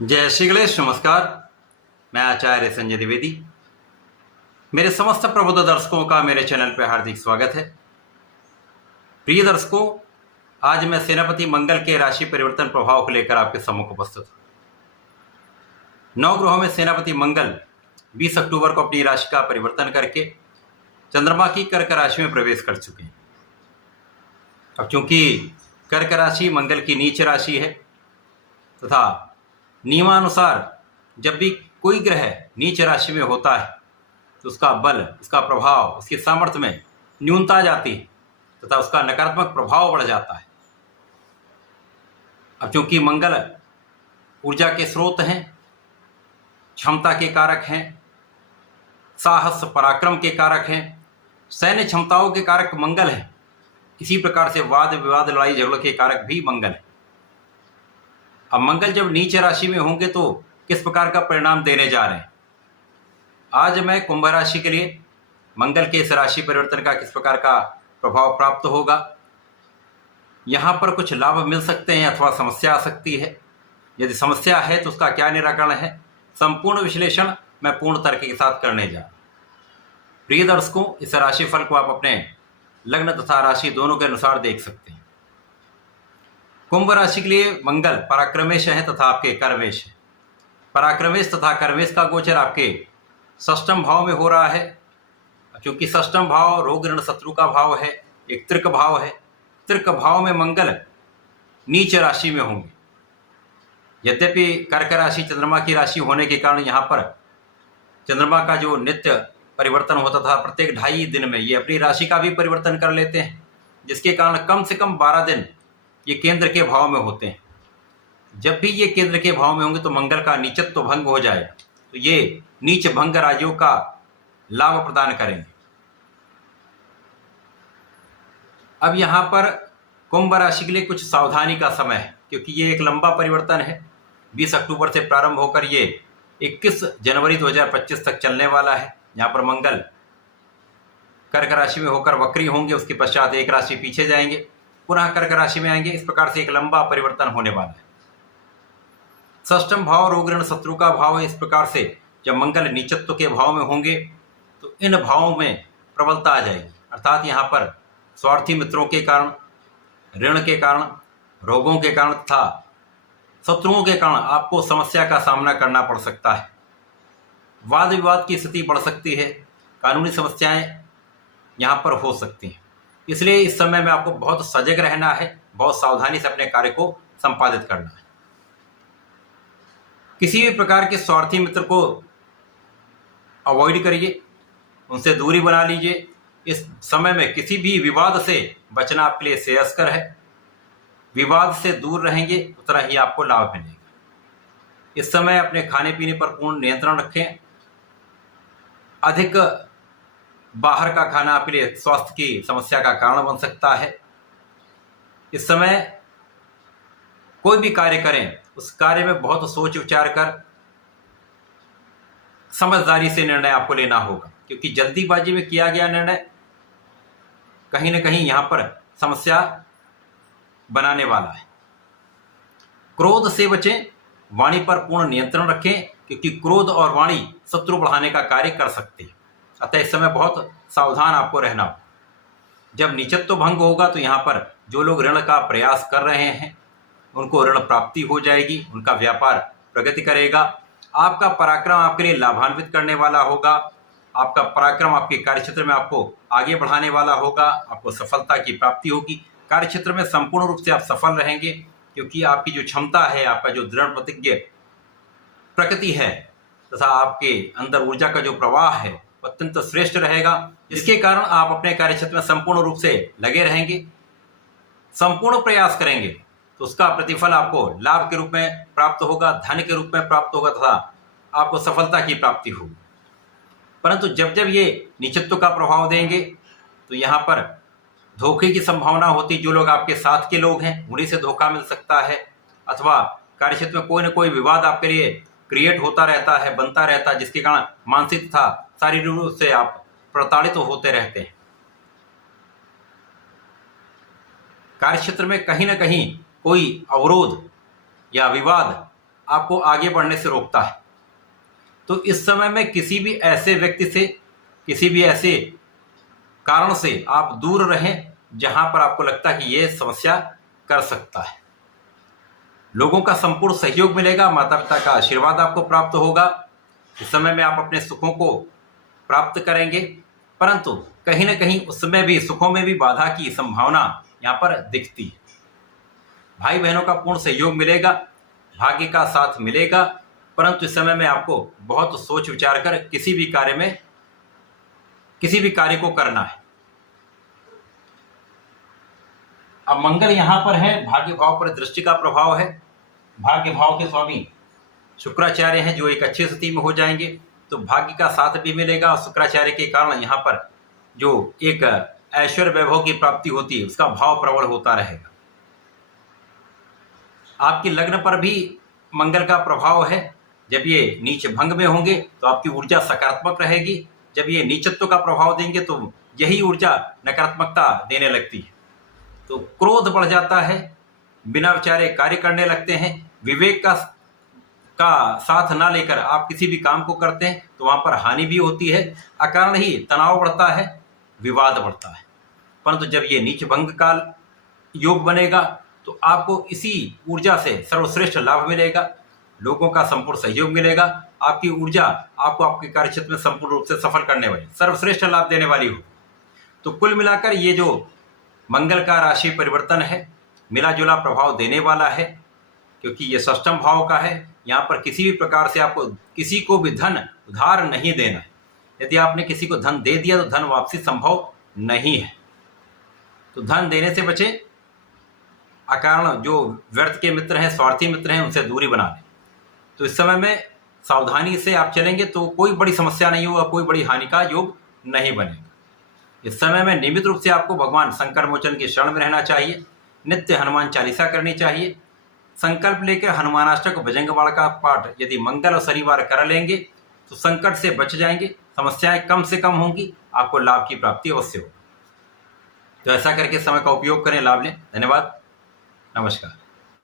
जय श्री गणेश। नमस्कार। मैं आचार्य संजय द्विवेदी। मेरे समस्त प्रबुद्ध दर्शकों का मेरे चैनल पर हार्दिक स्वागत है। प्रिय दर्शकों, आज मैं सेनापति मंगल के राशि परिवर्तन प्रभाव को लेकर आपके सम्मुख उपस्थित हूँ। 9 ग्रहों में सेनापति मंगल 20 अक्टूबर को अपनी राशि का परिवर्तन करके चंद्रमा की कर्क राशि में प्रवेश कर चुके हैं। अब चूंकि कर्क राशि मंगल की नीच राशि है तथा नियमानुसार जब भी कोई ग्रह नीच राशि में होता है तो उसका बल, उसका प्रभाव, उसकी सामर्थ्य में न्यूनता आ जाती है तथा उसका नकारात्मक प्रभाव बढ़ जाता है। अब चूंकि मंगल ऊर्जा के स्रोत हैं, क्षमता के कारक हैं, साहस पराक्रम के कारक हैं, सैन्य क्षमताओं के कारक मंगल हैं। इसी प्रकार से वाद विवाद, लड़ाई झगड़ों के कारक भी मंगल है। अब मंगल जब नीच राशि में होंगे तो किस प्रकार का परिणाम देने जा रहे हैं, आज मैं कुंभ राशि के लिए मंगल के इस राशि परिवर्तन का किस प्रकार का प्रभाव प्राप्त होगा, यहाँ पर कुछ लाभ मिल सकते हैं अथवा समस्या आ सकती है। यदि समस्या है तो उसका क्या निराकरण है, संपूर्ण विश्लेषण मैं पूर्ण तर्क के साथ करने जा रहा हूं। प्रिय दर्शकों, इस राशिफल को आप अपने लग्न तथा राशि दोनों के अनुसार देख सकते हैं। कुंभ राशि के लिए मंगल पराक्रमेश है तथा आपके कर्मेश है। पराक्रमेश तथा कर्मेश का गोचर आपके षष्ठम भाव में हो रहा है। क्योंकि षष्ठम भाव रोग ऋण शत्रु का भाव है, एक तृक भाव है। तृक भाव में मंगल नीच राशि में होंगे। यद्यपि कर्क राशि चंद्रमा की राशि होने के कारण यहाँ पर चंद्रमा का जो नित्य परिवर्तन होता था प्रत्येक 2.5 दिन में, ये अपनी राशि का भी परिवर्तन कर लेते हैं, जिसके कारण कम से कम 12 दिन ये केंद्र के भाव में होते हैं। जब भी ये केंद्र के भाव में होंगे तो मंगल का नीचत्व भंग हो जाएगा, तो ये नीच भंग राजयोग का लाभ प्रदान करेंगे। अब यहाँ पर कुंभ राशि के लिए कुछ सावधानी का समय है, क्योंकि ये एक लंबा परिवर्तन है। 20 अक्टूबर से प्रारंभ होकर ये 21 जनवरी 2025 तक चलने वाला है। यहाँ पर मंगल कर्क राशि में होकर वक्री होंगे, उसके पश्चात एक राशि पीछे जाएंगे, पुनः कर्क राशि में आएंगे। इस प्रकार से एक लंबा परिवर्तन होने वाला है। षष्ठम भाव रोग ऋण शत्रु का भाव है। इस प्रकार से जब मंगल नीचत्व के भाव में होंगे तो इन भावों में प्रबलता आ जाएगी, अर्थात यहाँ पर स्वार्थी मित्रों के कारण, ऋण के कारण, रोगों के कारण तथा शत्रुओं के कारण आपको समस्या का सामना करना पड़ सकता है। वाद विवाद की स्थिति बढ़ सकती है, कानूनी समस्याएं यहाँ पर हो सकती हैं। इसलिए इस समय में आपको बहुत सजग रहना है, बहुत सावधानी से अपने कार्य को संपादित करना है। किसी भी प्रकार के स्वार्थी मित्र को अवॉइड करिए, उनसे दूरी बना लीजिए। इस समय में किसी भी विवाद से बचना आपके लिए श्रेयस्कर है। विवाद से दूर रहेंगे उतना ही आपको लाभ मिलेगा। इस समय अपने खाने पीने पर पूर्ण नियंत्रण रखें। अधिक बाहर का खाना आपके लिए स्वास्थ्य की समस्या का कारण बन सकता है। इस समय कोई भी कार्य करें, उस कार्य में बहुत सोच विचार कर समझदारी से निर्णय आपको लेना होगा, क्योंकि जल्दीबाजी में किया गया निर्णय कहीं ना कहीं यहाँ पर समस्या बनाने वाला है। क्रोध से बचें, वाणी पर पूर्ण नियंत्रण रखें, क्योंकि क्रोध और वाणी शत्रु बढ़ाने का कार्य कर सकती है। अतः इस समय बहुत सावधान आपको रहना हो। जब नीचत्व भंग होगा तो यहाँ पर जो लोग ऋण का प्रयास कर रहे हैं उनको ऋण प्राप्ति हो जाएगी, उनका व्यापार प्रगति करेगा। आपका पराक्रम आपके लिए लाभान्वित करने वाला होगा। आपका पराक्रम आपके कार्यक्षेत्र में आपको आगे बढ़ाने वाला होगा, आपको सफलता की प्राप्ति होगी। कार्यक्षेत्र में संपूर्ण रूप से आप सफल रहेंगे, क्योंकि आपकी जो क्षमता है, आपका जो दृढ़ प्रतिज्ञ प्रकृति है तथा आपके अंदर ऊर्जा का जो प्रवाह है अत्यंत श्रेष्ठ रहेगा, जिसके कारण आप अपने कार्यक्षेत्र में संपूर्ण रूप से लगे रहेंगे, संपूर्ण प्रयास करेंगे, तो उसका प्रतिफल आपको लाभ के रूप में प्राप्त होगा, धन के रूप में प्राप्त होगा तथा आपको सफलता की प्राप्ति होगी। परंतु जब जब ये नीचत्व का प्रभाव देंगे तो यहाँ पर धोखे की संभावना होती। जो लोग आपके साथ के लोग हैं उन्हीं से धोखा मिल सकता है, अथवा कार्यक्षेत्र में कोई न कोई विवाद आपके लिए क्रिएट होता रहता है, बनता रहता है, जिसके कारण मानसिक तथा शारीरिक रूप से आप प्रताड़ित होते रहते हैं। कार्यक्षेत्र में कहीं ना कहीं कोई अवरोध या विवाद आपको आगे बढ़ने से रोकता है। तो इस समय में किसी भी ऐसे व्यक्ति से, किसी भी ऐसे कारण से आप दूर रहें जहां पर आपको लगता है कि यह समस्या कर सकता है। लोगों का संपूर्ण सहयोग मिलेगा, माता पिता का आशीर्वाद आपको प्राप्त होगा। इस समय में आप अपने सुखों को प्राप्त करेंगे, परंतु कहीं ना कहीं उसमें भी, सुखों में भी बाधा की संभावना यहाँ पर दिखती है। भाई बहनों का पूर्ण सहयोग मिलेगा, भाग्य का साथ मिलेगा, परंतु इस समय में आपको बहुत सोच विचार कर किसी भी कार्य को करना है। अब मंगल यहाँ पर है, भाग्य भाव पर दृष्टि का प्रभाव है। भाग्य भाव के स्वामी शुक्राचार्य हैं जो एक अच्छी स्थिति में हो जाएंगे, तो भाग्य का साथ भी मिलेगा। और शुक्राचार्य के कारण यहाँ पर जो एक ऐश्वर्य वैभव की प्राप्ति होती है उसका भाव प्रबल होता रहेगा। आपकी लग्न पर भी मंगल का प्रभाव है। जब ये नीच भंग में होंगे तो आपकी ऊर्जा सकारात्मक रहेगी, जब ये नीचत्व का प्रभाव देंगे तो यही ऊर्जा नकारात्मकता देने लगती है। तो क्रोध बढ़ जाता है, बिना विचारे कार्य करने लगते हैं, विवेक का साथ ना लेकर आप किसी भी काम को करते हैं तो वहां पर हानि भी होती है, अकारण ही तनाव बढ़ता है, विवाद बढ़ता है। परंतु जब ये नीच भंग काल योग बनेगा तो आपको इसी ऊर्जा से सर्वश्रेष्ठ लाभ मिलेगा, लोगों का संपूर्ण सहयोग मिलेगा, आपकी ऊर्जा आपको आपके कार्यक्षेत्र में संपूर्ण रूप से सफल करने वाली, सर्वश्रेष्ठ लाभ देने वाली हो। तो कुल मिलाकर ये जो मंगल का राशि परिवर्तन है, मिला जुला प्रभाव देने वाला है, क्योंकि ये षष्ठम भाव का है। यहाँ पर किसी भी प्रकार से आपको किसी को भी धन उधार नहीं देना है। यदि आपने किसी को धन दे दिया तो धन वापसी संभव नहीं है, तो धन देने से बचे। अकारण जो व्यर्थ के मित्र हैं, स्वार्थी मित्र हैं, उनसे दूरी बना लें। तो इस समय में सावधानी से आप चलेंगे तो कोई बड़ी समस्या नहीं होगा, कोई बड़ी हानि का योग नहीं बनेगा। इस समय में नियमित रूप से आपको भगवान शंकर मोचन के शरण में रहना चाहिए, नित्य हनुमान चालीसा करनी चाहिए, संकल्प लेकर हनुमानाष्टक भजंगवाड़ का पाठ यदि मंगल और शनिवार कर लेंगे तो संकट से बच जाएंगे, समस्याएं कम से कम होंगी, आपको लाभ की प्राप्ति अवश्य होगी। तो ऐसा करके समय का उपयोग करें, लाभ लें। धन्यवाद, नमस्कार।